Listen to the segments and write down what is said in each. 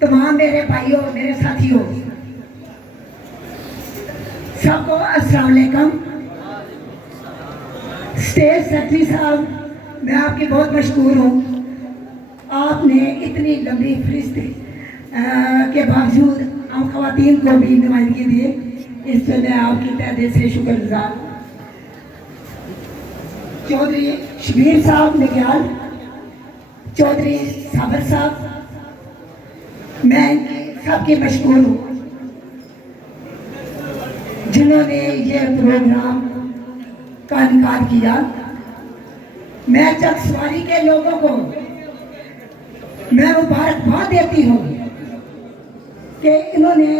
तमाम मेरे भाइयों, मेरे साथियों, सबको अस्सलाम वालेकुम। स्टेज सेक्रेटरी साहब, मैं आपकी बहुत मशहूर हूँ। आपने इतनी लंबी फहरिस्त के बावजूद हम ख़वातीन को भी नुमाइंदगी दी, इस पर मैं आपकी तहे दिल से शुक्रगुजार हूँ। चौधरी शबीर साहब निग्याल, चौधरी साबर साहब, मैं सबकी मशहूर हूँ जिन्होंने ये प्रोग्राम का इनकार किया। मैं चकसवारी के लोगों को मैं मुबारकबाद देती हूँ कि इन्होंने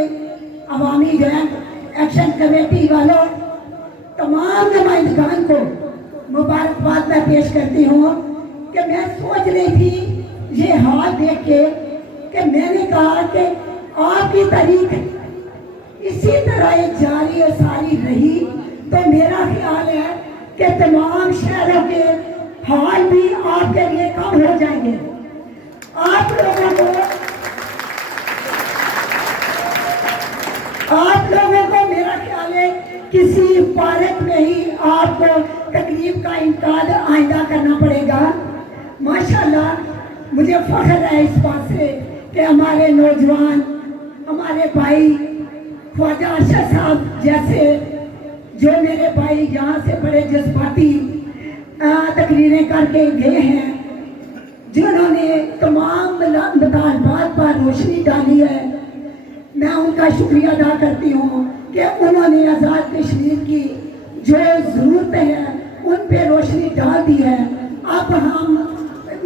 अवामी जॉइंट एक्शन कमेटी वालों तमाम नुमाइंदगान को मुबारकबाद मैं पेश करती हूँ कि मैं सोच रही थी ये हाल देख के कि मैंने कहा कि आपकी तारीख इसी तरह जारी और सारी रही तो मेरा ख्याल है कि तमाम शहरों के हाल भी आपके लिए कम हो जाएंगे। आप लोगों को मेरा ख्याल है किसी पार्क में ही आपको तकलीफ का इनकार आइंदा करना पड़ेगा। माशाल्लाह, मुझे फख्र है इस बात से कि हमारे नौजवान, हमारे भाई ख्वाजा अरशद साहब जैसे जो मेरे भाई यहाँ से बड़े जज्बाती तकरीरें करके गए हैं, जिन्होंने तमाम मुतालबात पर रोशनी डाली है, मैं उनका शुक्रिया अदा करती हूँ कि उन्होंने आज़ाद कश्मीर की जो ज़रूरतें हैं उन पे रोशनी डाल दी है। अब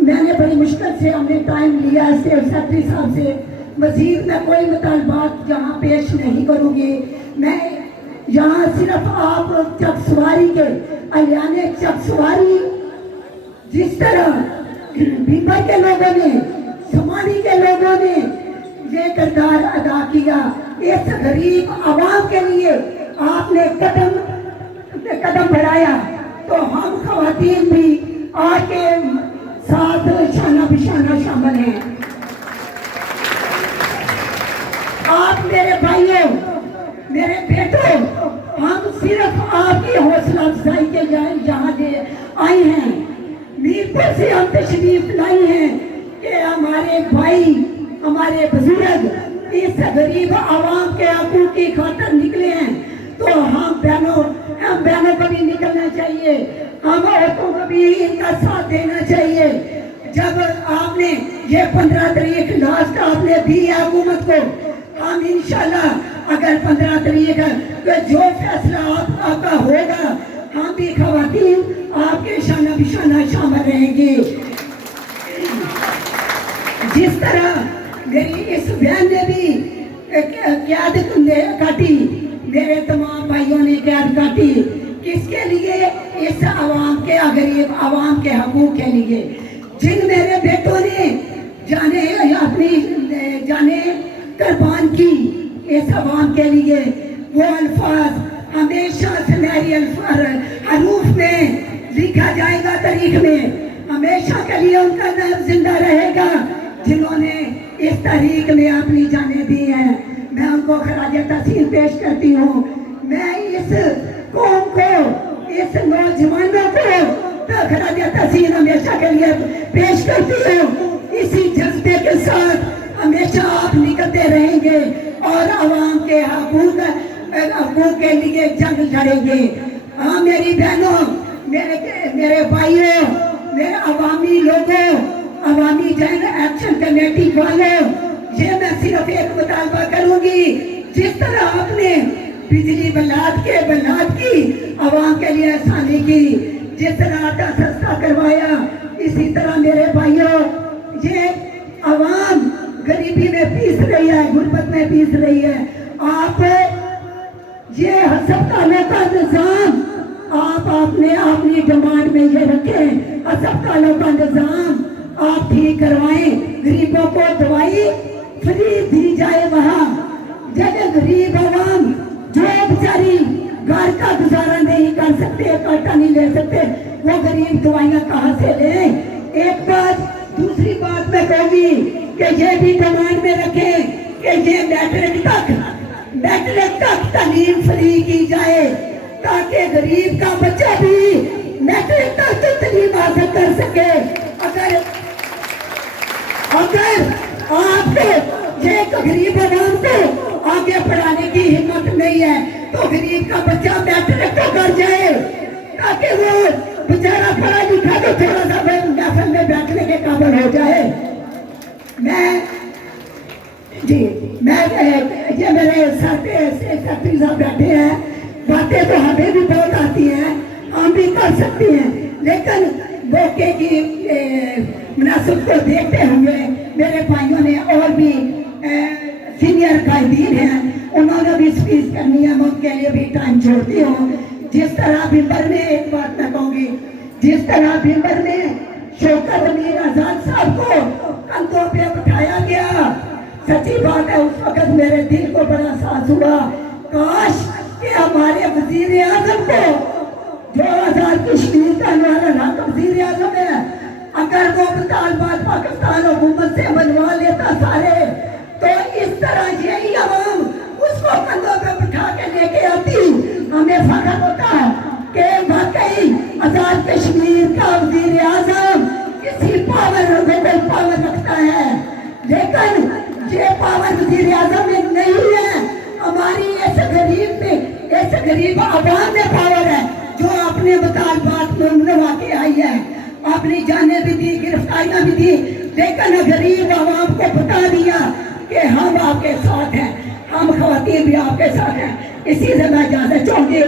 मैंने बड़ी मुश्किल से हमने टाइम लिया है सेक्रेटरी साहब से, मज़ीद मैं कोई मुतालबात यहाँ पेश नहीं करूँगी। मैं यहाँ सिर्फ आप चकसवारी के अलियाने चकसवारी जिस तरह बीबर के लोगों ने, समानी के लोगों ने ये किरदार अदा किया, इस गरीब आवाम के लिए आपने कदम बढ़ाया, तो हम ख़वातीन भी आके साथ शाना बिशाना शामिल हैं। आप मेरे भाइयों, मेरे बेटों, हम सिर्फ आपकी हौसला अफजाई के लिए यहाँ आए हैं। मीरपुर से हम तशरीफ लाई हैं कि हमारे भाई, हमारे बुजुर्ग इस गरीब आवाम के हकूक़ की खातिर निकले हैं, तो हम बहनों को भी निकलना चाहिए, हम औरतों को भी इनका साथ देना चाहिए। जब आपने ये 15 तारीख लास्ट आपने दी है हुकूमत को, हम इंशाल्लाह अगर 15 तारीख तो जो फैसला आपका होगा, हम भी ख़वातीन आपके शाना बिशाना शामिल रहेंगे। जिस तरह मेरी इस बहन ने भी क़यादत काटी, मेरे तमाम भाइयों ने क़यादत काटी, किसके लिए? इस आवाम के, गरीब आवाम के हकूक़ के लिए। जिन मेरे बेटों ने अपनी जाने कुर्बान की इस आवाम के लिए, वो अल्फाज हमेशा सुनहरी हरूफ में लिखा जाएगा, तारीख में हमेशा के लिए उनका नाम जिंदा रहेगा, जिन्होंने इस तारीख में अपनी जानें दी हैं। मैं उनको खराज तहसीन पेश करती हूँ। मैं इस कौम को, इस नौजवानों को खराज तहसीन हमेशा के लिए पेश करती हूँ। इसी जज्बे के साथ हमेशा आप निकलते रहेंगे और आवाम के हकूक़ के लिए जंग लड़ेंगे। हाँ मेरी बहनों, मेरे भाइयों, मेरे अवामी लोगों, अवामी जॉइंट एक्शन कमेटी वालों, ये मैं सिर्फ एक मुतालबा करूँगी, जिस तरह आपने बिजली बलात की आवाम के लिए आसानी की, जिस तरह आटा सस्ता करवाया, इसी तरह मेरे भाइयों, ये आवाम गरीबी में पीस रही है, गुर्बत में पीस रही है। आप ये अस्पतालों का निज़ाम आपने अपनी डिमांड में ये रखे, अस्पतालों का निज़ाम आप ठीक करवाएं, गरीबों को दवाई फ्री दी जाए। वहाँ जगह गरीब आवाम जो बेचारी घर का गुजारा नहीं कर सकते, काटा नहीं ले सकते, वो गरीब दवाइयाँ कहाँ से ले? एक बात। दूसरी बात मैं कहूंगी कि ये भी डिमांड में रखें कि ये मैट्रिक तक तालीम फ्री की जाए, ताकि गरीब का बच्चा भी मैट्रिक तक तो तालीम हासिल कर सके। अगर आपको ये गरीब आवाम को आगे पढ़ाने की हिम्मत नहीं है तो गरीब का बच्चा मैट्रिक तो कर जाए, ताकि वो बेचारा पढ़ा लिखा तो थोड़ा सा महफिल में बैठने के काबिल हो जाए। ये मेरे साथ सेक्रेटरी साहब बैठे हैं, बातें तो हमें भी बहुत आती हैं, हम भी कर सकते हैं, लेकिन मौके की मुनासिब को देखते हुए मेरे भाइयों ने और भी सीनियर कायदीन हैं, उन्होंने भी स्पीच करनी है, मैं उनके लिए भी टाइम छोड़ती हूँ। जिस तरह बिम्बर में एक बात मैं कहूँगी, जिस तरह बिम्बर में शौकत अमीर आजाद साहब को कंधों पे उठाया गया, सच्ची बात है उस वक्त मेरे दिल को बड़ा एहसास हुआ, काश कि हमारे वजीर आजम को, जो आजाद कश्मीर का हमारा वजीर आजम है, अगर वो मुतालबात पाकिस्तान हुकूमत से मनवा लेता सारे, तो इस तरह यही अवाम उसको कंधों पे बिठा के लेके आती। हमें फख्र होता कि वाकई आजाद कश्मीर का वजीर आजम किसी पावर रखता है, लेकिन ये पावर वजीर आजम में नहीं है, हमारी ऐसे गरीब आवाम में पावर है, जो अपने मुतालबात मनवा के आई है, अपनी जानें भी दी, गिरफ्तारियां भी दी, लेकिन गरीब आवाम को बता दिया कि हम आपके साथ हैं, हम खवातीन भी आपके साथ हैं। इसी से मैं इजाजत चाहूंगी।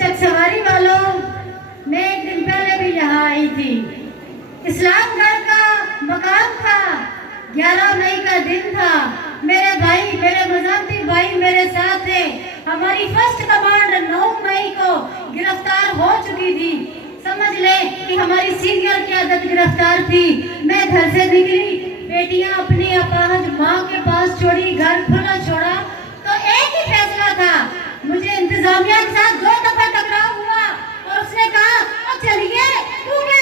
चकसवारी वालों, मैं एक दिन पहले भी यहाँ आई थी, इस्लामगढ़ का मकाम था, 11 मई का दिन था, मेरे भाई, मेरे मजामती भाई मेरे साथ थे, हमारी फर्स्ट कमांड 9 मई को गिरफ्तार हो चुकी थी, समझ ले कि हमारी सीनियर क़यादत गिरफ्तार थी। मैं घर से निकली, बेटियां अपनी अपाहज माँ के पास छोड़ी, घर खुला छोड़ा, तो एक ही फैसला था, मुझे इंतजामिया के साथ 2 दफा टकराव हुआ और उसने कहा चलिए तू क्या